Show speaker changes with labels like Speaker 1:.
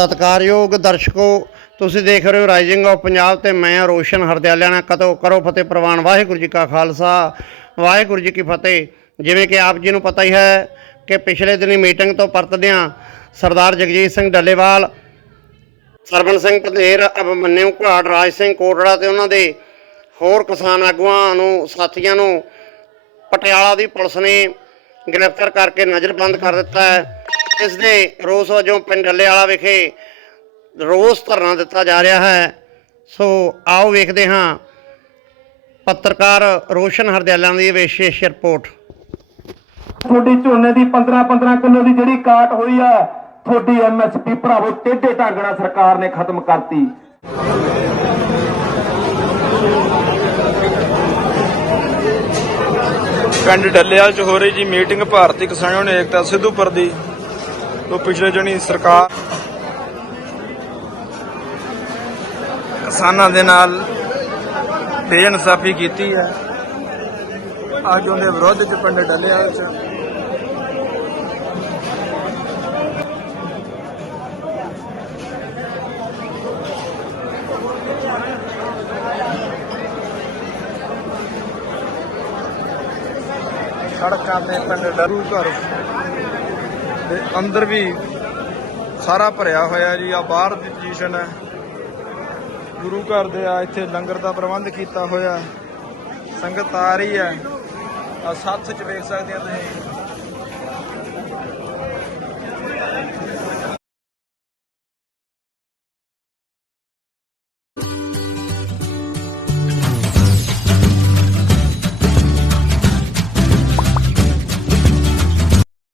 Speaker 1: ਸਤਿਕਾਰਯੋਗ ਦਰਸ਼ਕੋ, ਤੁਸੀਂ ਦੇਖ ਰਹੇ ਹੋ ਰਾਈਜ਼ਿੰਗ ਆਫ ਪੰਜਾਬ ਤੇ ਮੈਂ ਰੋਸ਼ਨ ਹਰਦਿਆਲਿਆਣਾ ਕਤੋ ਕਰੋ ਫਤਿਹ ਪ੍ਰਵਾਨ, ਵਾਹਿਗੁਰੂ ਜੀ ਕਾ ਖਾਲਸਾ, ਵਾਹਿਗੁਰੂ ਜੀ ਕੀ ਫਤਿਹ। ਜਿਵੇਂ ਕਿ ਆਪ ਜੀ ਨੂੰ ਪਤਾ ਹੀ ਹੈ ਕਿ ਪਿਛਲੇ ਦਿਨੀ ਮੀਟਿੰਗ ਤੋਂ ਪਰਤਦਿਆਂ ਸਰਦਾਰ ਜਗਜੀਤ ਸਿੰਘ ਡੱਲੇਵਾਲ ਸਰਵਨ ਸਿੰਘ ਪਧੇਰ ਅਭਮਨਿਊ ਘਾਟ, ਰਾਜ ਸਿੰਘ ਕੋਟੜਾ ਤੇ ਉਹਨਾਂ ਦੇ ਹੋਰ ਕਿਸਾਨ ਆਗੂਆਂ ਨੂੰ, ਸਾਥੀਆਂ ਨੂੰ ਪਟਿਆਲਾ ਦੀ ਪੁਲਿਸ ਨੇ ਗ੍ਰਿਫਤਾਰ ਕਰਕੇ ਨਜ਼ਰਬੰਦ ਕਰ ਦਿੱਤਾ ਹੈ। ਇਸ ਦੇ ਰੋਸ ਵਜੋਂ ਪਿੰਡ ਡੱਲੇਵਾਲਾ ਵਿਖੇ ਰੋਸ ਧਰਨਾ ਦਿੱਤਾ ਜਾ ਰਿਹਾ ਹੈ। ਸੋ ਆਓ ਵੇਖਦੇ ਹਾਂ ਪੱਤਰਕਾਰ ਰੋਸ਼ਨ ਹਰਦਿਆਲਾਂ ਦੀ ਵਿਸ਼ੇਸ਼ ਰਿਪੋਰਟ।
Speaker 2: ਤੁਹਾਡੀ ਝੋਨੇ ਦੀ 15 15 ਕਿਲੋ ਦੀ ਜਿਹੜੀ ਕਾਟ ਹੋਈ ਆ ਤੁਹਾਡੀ ਐਮਐਸਪੀ ਭਰਾਵੋ ਟੇਢੇ ਢਾਂਗਣਾ ਸਰਕਾਰ ਨੇ ਖਤਮ ਕਰਤੀ।
Speaker 3: ਪਿੰਡ ਡੱਲੇਵਾਲ ਚ ਹੋ ਰਹੀ ਜੀ ਮੀਟਿੰਗ ਭਾਰਤੀ ਕਿਸਾਨ ਏਕਤਾ ਸਿੱਧੂਪੁਰ ਦੀ। ਤੋਂ ਪਿਛਲੇ ਜਣੀ ਸਰਕਾਰ ਕਿਸਾਨਾਂ ਦੇ ਨਾਲ ਬੇਇਨਸਾਫੀ ਕੀਤੀ ਹੈ। ਅੱਜ ਉਹਦੇ ਵਿਰੋਧ ਚ ਪਿੰਡ ਡੱਲਿਆ ਚ ਸੜਕਾਂ ਤੇ ਪਿੰਡ ਡਰੂ ਘਰ। ਤੇ ਅੰਦਰ ਵੀ ਸਾਰਾ ਭਰਿਆ ਹੋਇਆ ਜੀ ਆ ਬਾਹਰ ਦੀ ਪੋਜੀਸ਼ਨ ਹੈ। ਗੁਰੂ ਘਰ ਦੇ ਆ, ਇੱਥੇ ਲੰਗਰ ਦਾ ਪ੍ਰਬੰਧ ਕੀਤਾ ਹੋਇਆ। ਸੰਗਤ ਆ ਰਹੀ ਹੈ। ਆ ਸੱਥ ਚ ਵੇਖ ਸਕਦੇ ਆ ਤੁਸੀਂ।